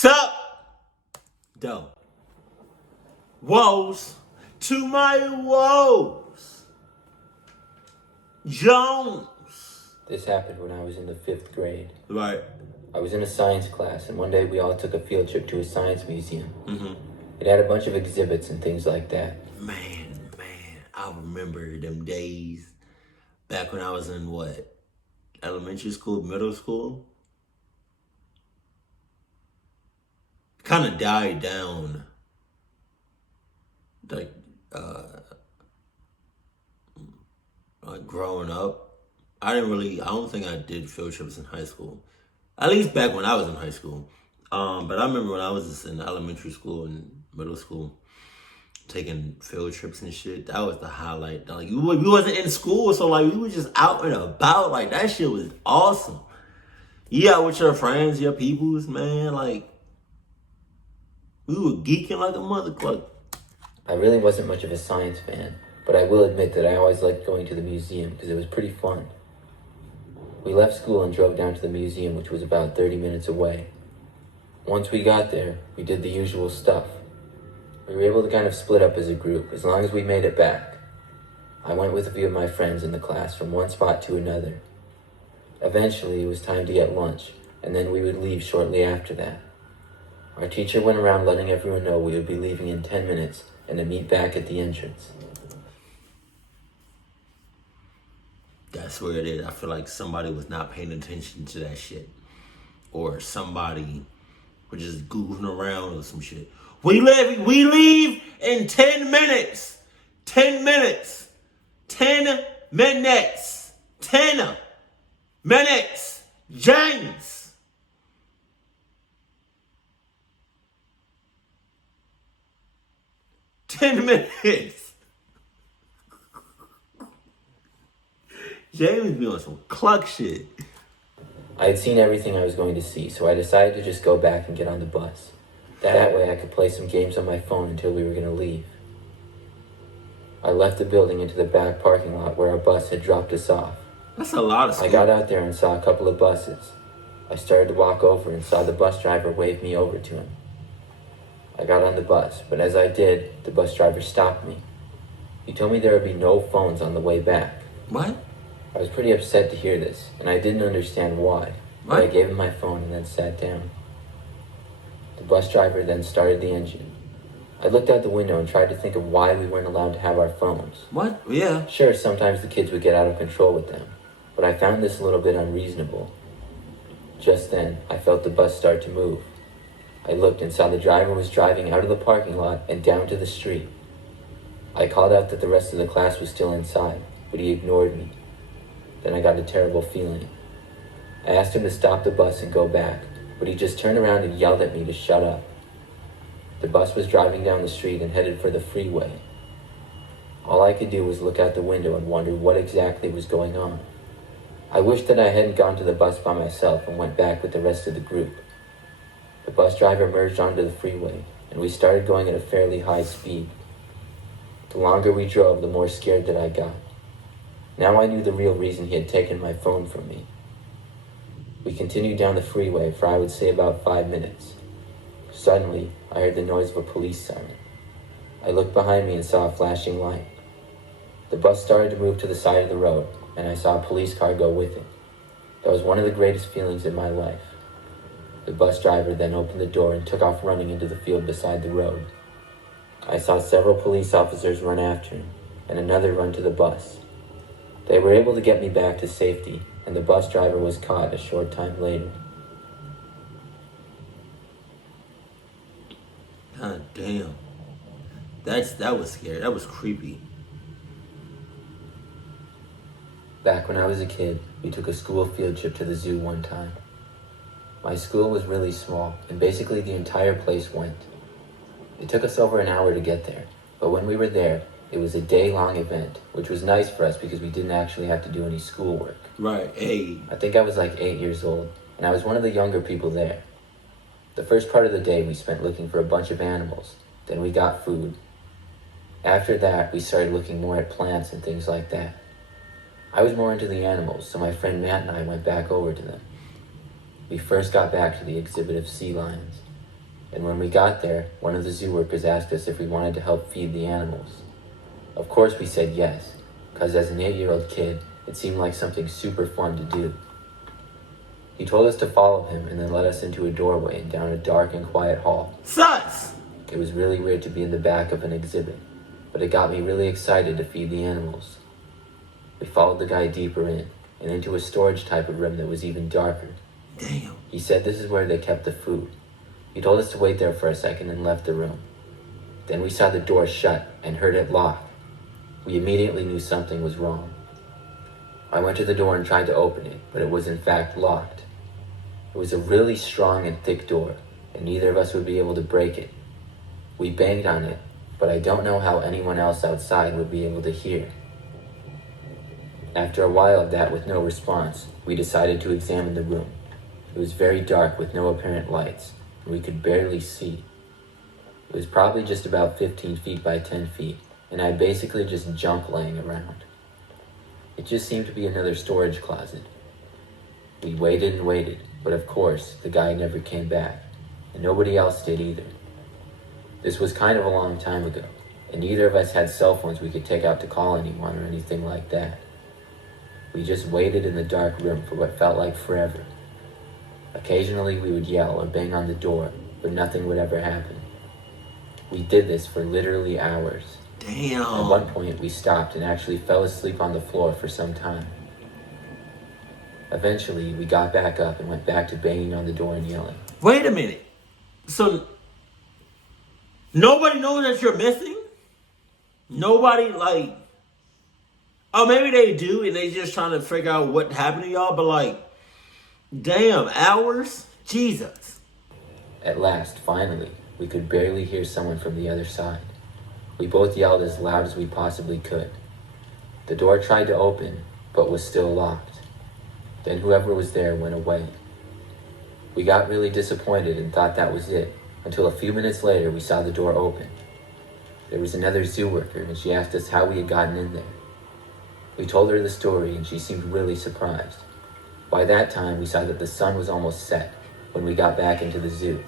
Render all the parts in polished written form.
Sup? Though. Woes to my woes. Jones. This happened when I was in the 5th grade. Right. I was in a science class, and one day we all took a field trip to a science museum. Mm-hmm. It had a bunch of exhibits and things like that. Man, I remember them days back when I was in what? Elementary school, middle school? Kind of died down. Like growing up. I don't think I did field trips in high school. At least back when I was in high school. But I remember when I was just in elementary school and middle school, taking field trips and shit. That was the highlight. Like we wasn't in school, so like we were just out and about. Like that shit was awesome. You out with your friends, your peoples, man. Like we were geeking like a motherfucker. I really wasn't much of a science fan, but I will admit that I always liked going to the museum because it was pretty fun. We left school and drove down to the museum, which was about 30 minutes away. Once we got there, we did the usual stuff. We were able to kind of split up as a group, as long as we made it back. I went with a few of my friends in the class from one spot to another. Eventually, it was time to get lunch, and then we would leave shortly after that. Our teacher went around letting everyone know we would be leaving in 10 minutes and to meet back at the entrance. That's where it is. I feel like somebody was not paying attention to that shit. Or somebody was just goofing around or some shit. We leave in 10 minutes. 10 minutes. 10 minutes. 10 minutes. James. Ten minutes. James be on some cluck shit. I had seen everything I was going to see, so I decided to just go back and get on the bus. That way I could play some games on my phone until we were going to leave. I left the building into the back parking lot where our bus had dropped us off. That's a lot of stuff. I got out there and saw a couple of buses. I started to walk over and saw the bus driver wave me over to him. I got on the bus, but as I did, the bus driver stopped me. He told me there would be no phones on the way back. What? I was pretty upset to hear this, and I didn't understand why. But I gave him my phone and then sat down. The bus driver then started the engine. I looked out the window and tried to think of why we weren't allowed to have our phones. What? Yeah. Sure, sometimes the kids would get out of control with them, but I found this a little bit unreasonable. Just then, I felt the bus start to move. I looked and saw the driver was driving out of the parking lot and down to the street. I called out that the rest of the class was still inside, but he ignored me. Then I got a terrible feeling. I asked him to stop the bus and go back, but he just turned around and yelled at me to shut up. The bus was driving down the street and headed for the freeway. All I could do was look out the window and wonder what exactly was going on. I wished that I hadn't gone to the bus by myself and went back with the rest of the group. The bus driver merged onto the freeway, and we started going at a fairly high speed. The longer we drove, the more scared that I got. Now I knew the real reason he had taken my phone from me. We continued down the freeway for I would say about 5 minutes. Suddenly, I heard the noise of a police siren. I looked behind me and saw a flashing light. The bus started to move to the side of the road, and I saw a police car go with it. That was one of the greatest feelings in my life. The bus driver then opened the door and took off running into the field beside the road. I saw several police officers run after him, and another run to the bus. They were able to get me back to safety, and the bus driver was caught a short time later. God damn. That was scary. That was creepy. Back when I was a kid, we took a school field trip to the zoo one time. My school was really small, and basically the entire place went. It took us over an hour to get there, but when we were there, it was a day-long event, which was nice for us because we didn't actually have to do any schoolwork. Right, hey. I think I was like 8 years old, and I was one of the younger people there. The first part of the day we spent looking for a bunch of animals, then we got food. After that, we started looking more at plants and things like that. I was more into the animals, so my friend Matt and I went back over to them. We first got back to the exhibit of sea lions. And when we got there, one of the zoo workers asked us if we wanted to help feed the animals. Of course we said yes, because as an 8-year-old kid, it seemed like something super fun to do. He told us to follow him and then led us into a doorway and down a dark and quiet hall. Sus! It was really weird to be in the back of an exhibit, but it got me really excited to feed the animals. We followed the guy deeper in, and into a storage type of room that was even darker. Damn. He said this is where they kept the food. He told us to wait there for a second and left the room. Then we saw the door shut and heard it lock. We immediately knew something was wrong. I went to the door and tried to open it, but it was in fact locked. It was a really strong and thick door, and neither of us would be able to break it. We banged on it, but I don't know how anyone else outside would be able to hear. After a while of that with no response, we decided to examine the room. It was very dark with no apparent lights, and we could barely see. It was probably just about 15 feet by 10 feet, and had basically just junk laying around. It just seemed to be another storage closet. We waited and waited, but of course, the guy never came back, and nobody else did either. This was kind of a long time ago, and neither of us had cell phones we could take out to call anyone or anything like that. We just waited in the dark room for what felt like forever. Occasionally we would yell or bang on the door, but nothing would ever happen. We did this for literally hours. Damn. At one point we stopped and actually fell asleep on the floor for some time. Eventually we got back up and went back to banging on the door and yelling. Wait a minute. So, nobody knows that you're missing? Nobody, like... Oh, maybe they do, and they just trying to figure out what happened to y'all, but like... Damn, hours? Jesus. At last, finally, we could barely hear someone from the other side. We both yelled as loud as we possibly could. The door tried to open, but was still locked. Then whoever was there went away. We got really disappointed and thought that was it, until a few minutes later we saw the door open. There was another zoo worker, and she asked us how we had gotten in there. We told her the story, and she seemed really surprised. By that time, we saw that the sun was almost set when we got back into the zoo.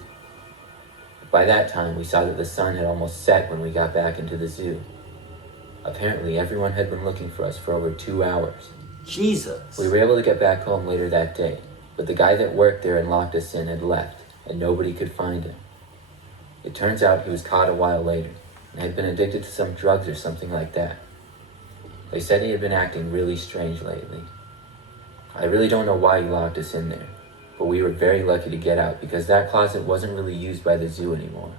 Apparently, everyone had been looking for us for over 2 hours. Jesus. We were able to get back home later that day, but the guy that worked there and locked us in had left, and nobody could find him. It turns out he was caught a while later, and had been addicted to some drugs or something like that. They said he had been acting really strange lately. I really don't know why he locked us in there, but we were very lucky to get out because that closet wasn't really used by the zoo anymore.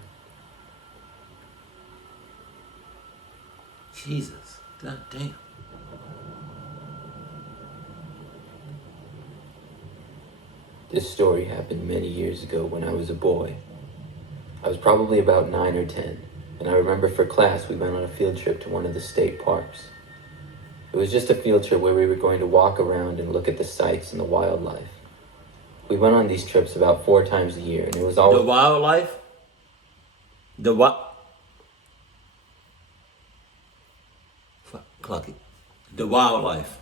Jesus. God damn. This story happened many years ago when I was a boy. I was probably about 9 or 10, and I remember for class we went on a field trip to one of the state parks. It was just a field trip where we were going to walk around and look at the sights and the wildlife. We went on these trips about 4 times a year, and it was always... The wildlife? The what? Clock it. The wildlife.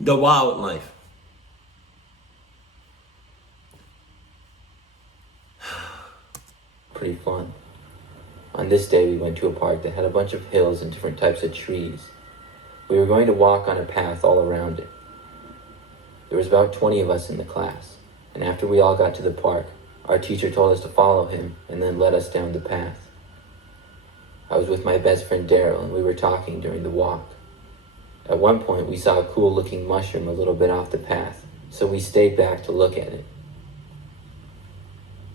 The wildlife. Pretty fun. On this day, we went to a park that had a bunch of hills and different types of trees. We were going to walk on a path all around it. There was about 20 of us in the class, and after we all got to the park, our teacher told us to follow him and then led us down the path. I was with my best friend Daryl, and we were talking during the walk. At one point, we saw a cool-looking mushroom a little bit off the path, so we stayed back to look at it.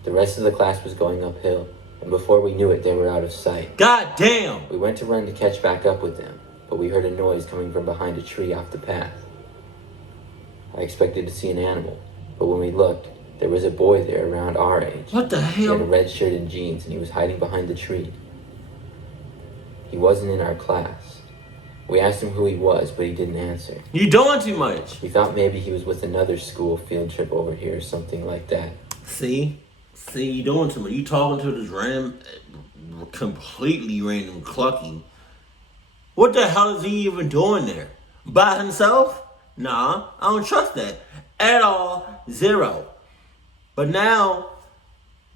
The rest of the class was going uphill, and before we knew it, they were out of sight. God damn! We went to run to catch back up with them, but we heard a noise coming from behind a tree off the path. I expected to see an animal, but when we looked, there was a boy there around our age. What the He hell? had a red shirt and jeans, and he was hiding behind the tree. He wasn't in our class. We asked him who he was, but he didn't answer. You doing too much. We thought maybe he was with another school field trip over here or something like that. See, you doing too much. You talking to this completely random clucky. What the hell is he even doing there? By himself? Nah, I don't trust that. At all. Zero. But now,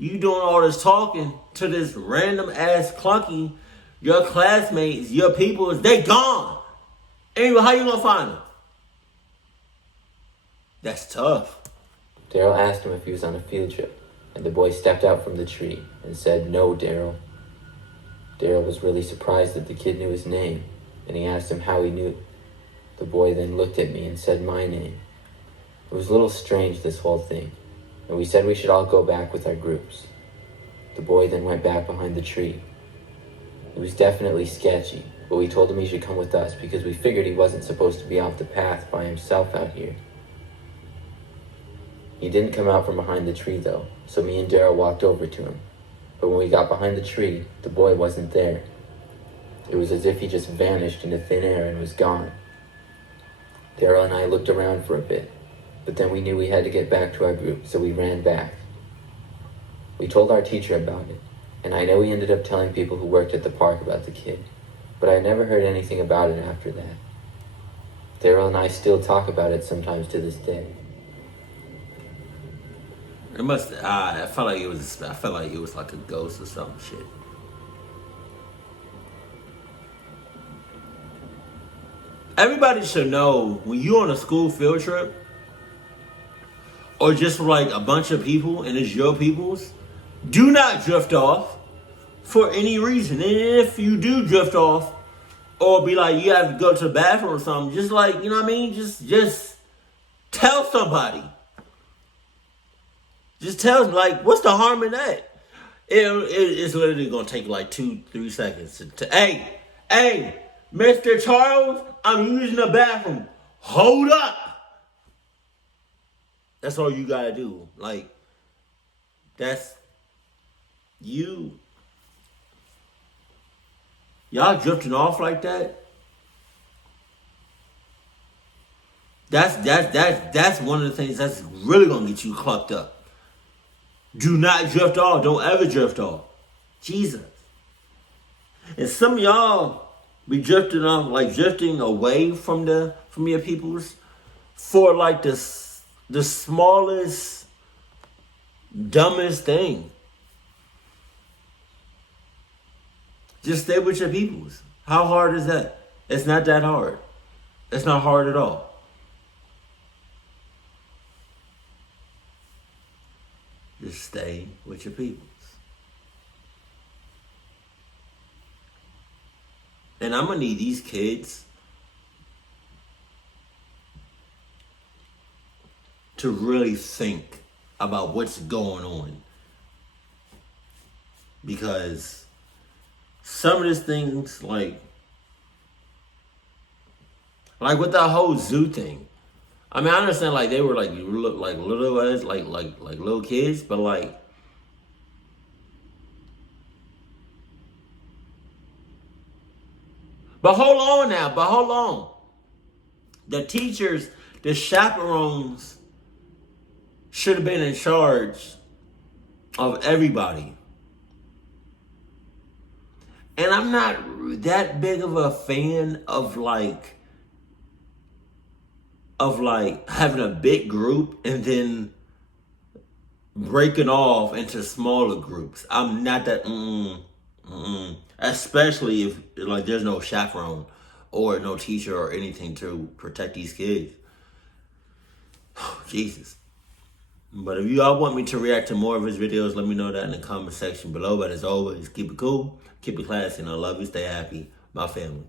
You doing all this talking to this random ass clunky, your classmates, your people, they gone. Anyway, how you gonna find them? That's tough. Daryl asked him if he was on a field trip, and the boy stepped out from the tree and said, "No, Daryl." Daryl was really surprised that the kid knew his name, and he asked him how he knew. The boy then looked at me and said my name. It was a little strange, this whole thing, and we said we should all go back with our groups. The boy then went back behind the tree. It was definitely sketchy, but we told him he should come with us because we figured he wasn't supposed to be off the path by himself out here. He didn't come out from behind the tree though, so me and Daryl walked over to him. But when we got behind the tree, the boy wasn't there. It was as if he just vanished into thin air and was gone. Daryl and I looked around for a bit, but then we knew we had to get back to our group, so we ran back. We told our teacher about it, and I know he ended up telling people who worked at the park about the kid, but I never heard anything about it after that. Daryl and I still talk about it sometimes to this day. It must. I felt like it was. I felt like it was like a ghost or some shit. Everybody should know when you're on a school field trip, or just like a bunch of people and it's your people's, do not drift off for any reason. And if you do drift off, or be like you have to go to the bathroom or something, just like, you know what I mean? Just tell somebody. Just tell them, like, what's the harm in that? It's literally going to take like 2-3 seconds to hey, Mr. Charles, I'm using the bathroom. Hold up. That's all you got to do. Like, that's you. Y'all drifting off like that? That's one of the things that's really going to get you clucked up. Do not drift off. Don't ever drift off. Jesus. And some of y'all be drifting off, like drifting away from your peoples for like the smallest, dumbest thing. Just stay with your peoples. How hard is that? It's not that hard. It's not hard at all. Just stay with your peoples. And I'm going to need these kids to really think about what's going on. Because some of these things, like with that whole zoo thing, I mean, I understand, like, they were, like, look like little as, like little kids, but, like, but hold on. The teachers, the chaperones should have been in charge of everybody. And I'm not that big of a fan of having a big group and then breaking off into smaller groups. I'm not that, especially if like there's no chaperone or no teacher or anything to protect these kids. Jesus. But if you all want me to react to more of his videos, let me know that in the comment section below. But as always, keep it cool, keep it classy, and I love you. Stay happy, my family.